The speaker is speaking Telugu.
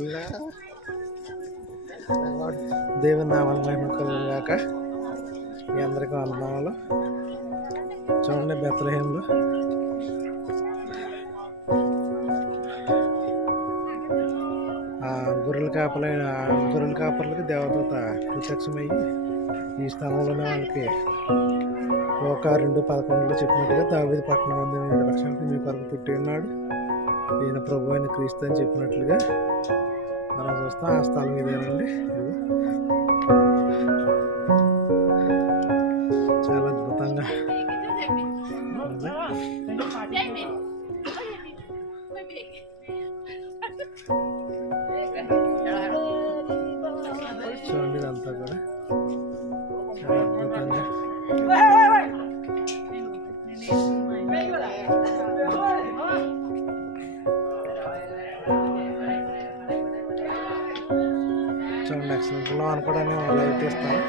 ఇలా దేవుని నామాల మహిమ కలుగుగాక. మీ అందరికీ వందనాలు. చూడండి, బెత్లెహేంలో గొర్రెల కాపర్లకి దేవదూత ప్రత్యక్షమయ్యి ఈ స్థలంలోనే వాళ్ళకి 1:2:11 చెప్పినట్టుగా దావీదు పట్టణం అందు 7 లక్షలకు మీ కొరకు పుట్టి ఉన్నాడు, ఈయన ప్రభు అయిన క్రీస్తు అని చెప్పినట్లుగా మనం చూస్తాం. ఆ స్థలం ఇదేనండి. చాలా అద్భుతంగా చూడండి, ఇదంతా కూడా చాలా అద్భుతంగా. చూడండి, ఎక్సలెంట్ లో అనుకోవడానికి లైవ్ తీస్తాను.